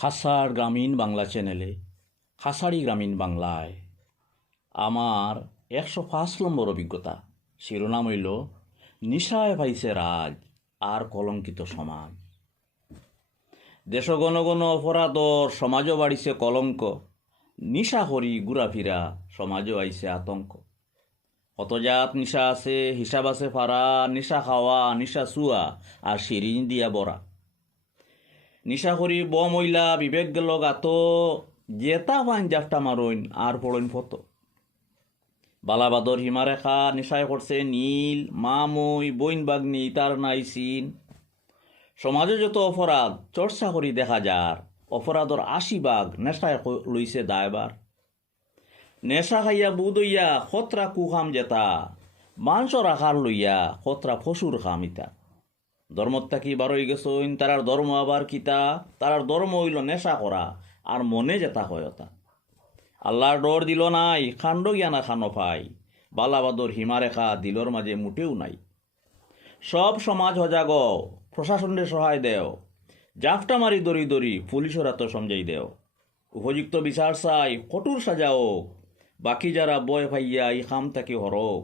খাসাড় গ্রামীণ বাংলা চ্যানেলে খাসাড়ি গ্রামীণ বাংলায় আমার 105 নম্বর অভিজ্ঞতা। শিরোনাম হইল নিশায় পাইছে রাজ আর কলঙ্কিত সমাজ। দেশ গণ গণ অপরাধর সমাজও বাড়িছে কলঙ্ক, নিশা করি ঘুরাফিরা সমাজও আইছে আতঙ্ক। কতজাত নিশা আছে হিসাব আছে ফারা, নিশা খাওয়া নিশা চুয়া আর সিরিঞ্জ দিয়া বরা। নিশা করি ব মহিলা বিবেক গেল গাত, জেতা পাইন জাফটা মারইন আর পড়ইন ফতো। বালাবাদর হিমারেখা নিশায় করছে নীল, মা মই বইন বাগনি তার নাই চিন। সমাজে যত অপরাধ চর্চা করি দেখা যার, অপরাধর 80 ভাগ নেশায় লইছে দায়বার। নেশা খাইয়া বুধ হইয়া খতরা কুখাম জেতা, মাংস রাখার লইয়া খতরা ফসুর খাম ইতা। ধর্মত্তা কি বারই গেছইন তারার ধর্ম আবার কিতা, তারার ধর্ম হইল নেশা করা আর মনে যেতা হয়তা। আল্লাহর ডর দিল নাই, খান্ড জ্ঞানা খানো পাই, বালাবাদর হিমারেখা দিলর মাঝে মুটেও নাই। সব সমাজ হজাগ, প্রশাসনের সহায় দেও, জাফটা মারি দরি দরি পুলিশের হাতে সমঝাই দেও। উপযুক্ত বিচার চাই কঠোর সাজাও, বাকি যারা বয় ভাইয়া এই খাম তাকে হরক।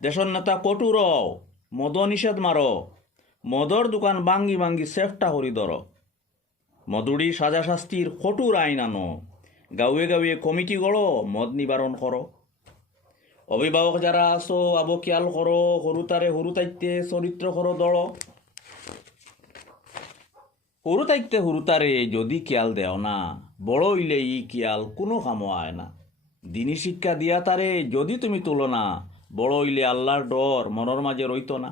দেশের নেতা কঠোর, মদ নিষেধ মারো, মদর দোকান বাঙ্গি বাঙ্গি সেফটা করি ধর। মদুড়ি সাজা শাস্তির কঠোর আইন আনো, গাঁয়ে গাঁয়ে কমিটি গড়ো, মদ নিবারণ করো। অভিভাবক যারা আসো আবো খেয়াল করো, হরুতারে হরুতাইতে চরিত্র করো দড়। হরুতারে যদি খেয়াল দেও না, বড় হইলে ই খেয়াল কোনো কামো আয় না। দিনী শিক্ষা দিয়া তারে যদি তুমি তুলো না, বড় হইলে আল্লাহর ডর মনের মাঝে রইত না।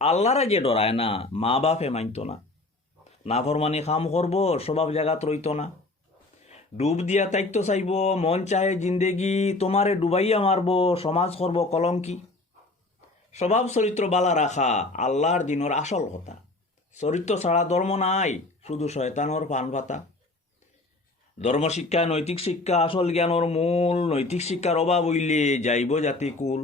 আল্লাহরে যে ডরায় না, মা বাপে মানত না। নাফরমানি কাম করব স্বভাব জায়গাত রইত না। ডুব দিয়া তাইতো চাইব, মন চাহে জিন্দেগি তোমারে ডুবাইয়া মারব, সমাজ করব কলঙ্কি। স্বভাব চরিত্র বালা রাখা আল্লাহর দিনের আসল কথা। চরিত্র ছাড়া ধর্ম নাই, শুধু শয়তানোর পান পাতা। ধর্মশিক্ষা নৈতিক শিক্ষা আসল জ্ঞানের মূল, নৈতিক শিক্ষার অভাব হইলে যাইব জাতি কুল।